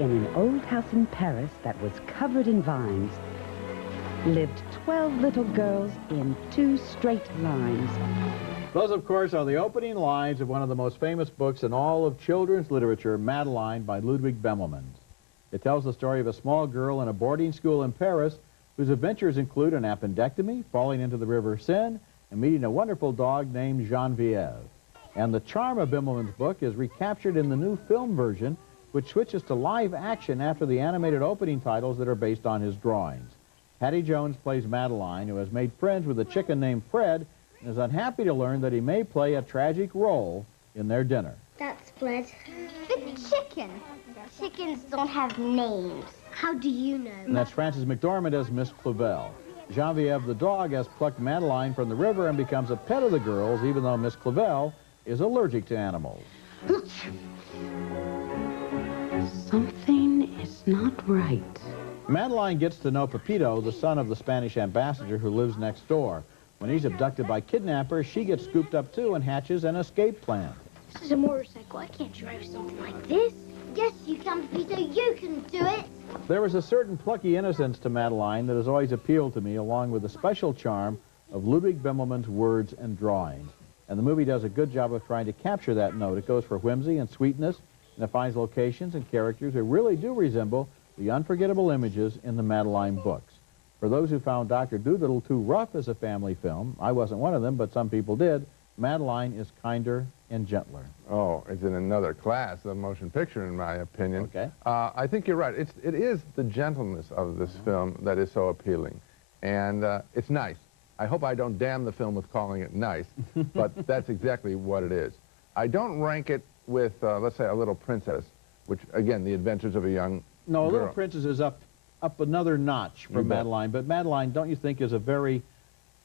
In an old house in Paris that was covered in vines lived 12 little girls in 2 straight lines. Those, of course, are the opening lines of one of the most famous books in all of children's literature, Madeline, by Ludwig Bemelmans. It tells the story of a small girl in a boarding school in Paris whose adventures include an appendectomy, falling into the river Seine, and meeting a wonderful dog named Geneviève. And the charm of Bemelmans' book is recaptured in the new film version, which switches to live action after the animated opening titles that are based on his drawings. Hattie Jones plays Madeline, who has made friends with a chicken named Fred, and is unhappy to learn that he may play a tragic role in their dinner. That's Fred. The chicken. Chickens don't have names. How do you know? And that's Frances McDormand as Miss Clavel. Geneviève the dog has plucked Madeline from the river and becomes a pet of the girls, even though Miss Clavel is allergic to animals. Something is not right. Madeline gets to know Pepito, the son of the Spanish ambassador who lives next door. When he's abducted by kidnappers, she gets scooped up too and hatches an escape plan. This is a motorcycle. I can't drive something like this. Yes, you can, Peter. You can do it. There is a certain plucky innocence to Madeline that has always appealed to me, along with the special charm of Ludwig Bemelmans' words and drawings. And the movie does a good job of trying to capture that note. It goes for whimsy and sweetness, and it finds locations and characters that really do resemble the unforgettable images in the Madeline books. For those who found Dr. Dolittle too rough as a family film, I wasn't one of them, but some people did, Madeline is kinder and gentler. Oh, it's in another class, the motion picture, in my opinion. Okay. I think you're right. It is the gentleness of this film that is so appealing. And it's nice. I hope I don't damn the film with calling it nice, but that's exactly what it is. I don't rank it with, let's say, A Little Princess, which, again, the adventures of a young No, A girl. Little Princess is up another notch from Madeline, but Madeline, don't you think, is a very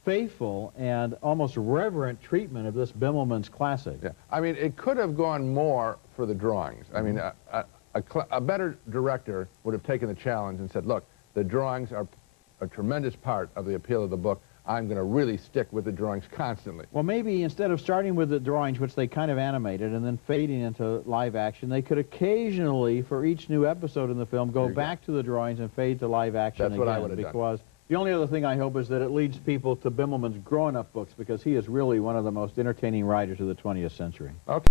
faithful and almost reverent treatment of this Bemelmans classic? Yeah. I mean, it could have gone more for the drawings. I mean, a better director would have taken the challenge and said, look, the drawings are a tremendous part of the appeal of the book. I'm going to really stick with the drawings constantly. Well, maybe instead of starting with the drawings, which they kind of animated, and then fading into live action, they could occasionally, for each new episode in the film, go back to the drawings and fade to live action That's again. what I would have done. Because the only other thing I hope is that it leads people to Bemelmans' grown-up books, because he is really one of the most entertaining writers of the 20th century. Okay.